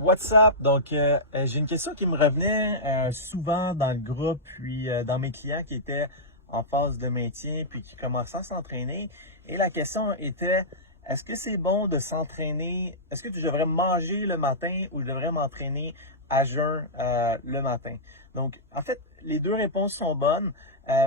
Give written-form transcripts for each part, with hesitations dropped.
What's up? Donc, j'ai une question qui me revenait souvent dans le groupe, puis dans mes clients qui étaient en phase de maintien, puis qui commençaient à s'entraîner. Et la question était, est-ce que c'est bon de s'entraîner? Est-ce que je devrais manger le matin ou je devrais m'entraîner à jeun le matin? Donc, en fait, les deux réponses sont bonnes.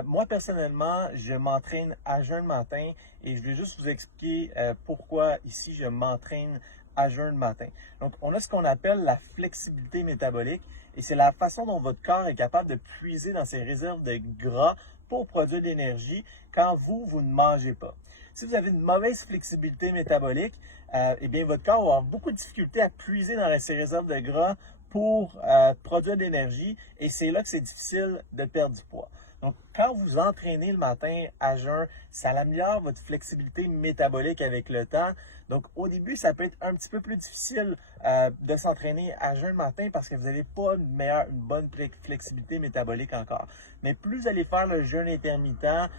Moi, personnellement, je m'entraîne à jeun le matin et je vais juste vous expliquer pourquoi ici je m'entraîne à jeun le matin. Donc, on a ce qu'on appelle la flexibilité métabolique et c'est la façon dont votre corps est capable de puiser dans ses réserves de gras pour produire de l'énergie quand vous ne mangez pas. Si vous avez une mauvaise flexibilité métabolique, eh bien, votre corps va avoir beaucoup de difficultés à puiser dans ses réserves de gras pour produire de l'énergie et c'est là que c'est difficile de perdre du poids. Donc, quand vous entraînez le matin à jeun, ça améliore votre flexibilité métabolique avec le temps. Donc, au début, ça peut être un petit peu plus difficile de s'entraîner à jeun le matin parce que vous n'avez pas une bonne flexibilité métabolique encore. Mais plus vous allez faire le jeûne intermittent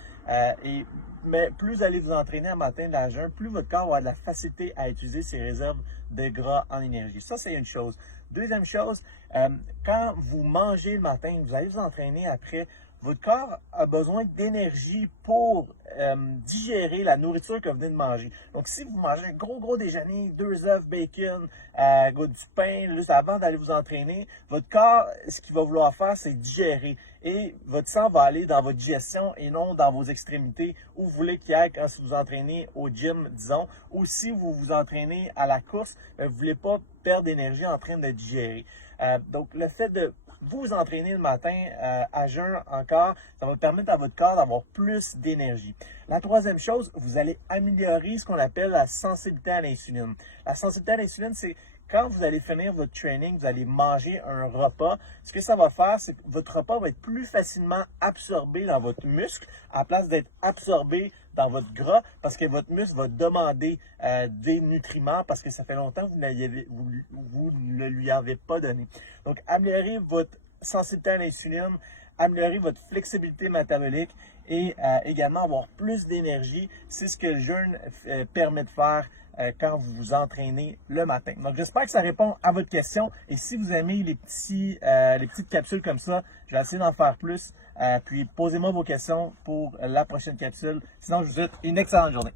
mais plus vous allez vous entraîner à matin à jeun, plus votre corps va avoir de la facilité à utiliser ses réserves de gras en énergie. Ça, c'est une chose. Deuxième chose, quand vous mangez le matin, vous allez vous entraîner après, votre corps a besoin d'énergie pour digérer la nourriture que vous venez de manger. Donc, si vous mangez un gros déjeuner, 2 œufs, bacon, du pain, juste avant d'aller vous entraîner, votre corps, ce qu'il va vouloir faire, c'est digérer. Et votre sang va aller dans votre digestion et non dans vos extrémités où vous voulez qu'il aille quand vous vous entraînez au gym, disons, ou si vous vous entraînez à la course, vous ne voulez pas perdre d'énergie en train de digérer. Donc, le fait de vous entraîner le matin à jeun encore, ça va permettre à votre corps d'avoir plus d'énergie. La troisième chose, vous allez améliorer ce qu'on appelle la sensibilité à l'insuline. La sensibilité à l'insuline, c'est quand vous allez finir votre training, vous allez manger un repas. Ce que ça va faire, c'est que votre repas va être plus facilement absorbé dans votre muscle à la place d'être absorbé dans votre gras parce que votre muscle va demander des nutriments parce que ça fait longtemps que vous ne lui avez pas donné. Donc, améliorez votre sensibilité à l'insuline, améliorer votre flexibilité métabolique et également avoir plus d'énergie. C'est ce que le jeûne permet de faire quand vous vous entraînez le matin. Donc, j'espère que ça répond à votre question. Et si vous aimez les petites capsules comme ça, je vais essayer d'en faire plus. Puis, posez-moi vos questions pour la prochaine capsule. Sinon, je vous souhaite une excellente journée.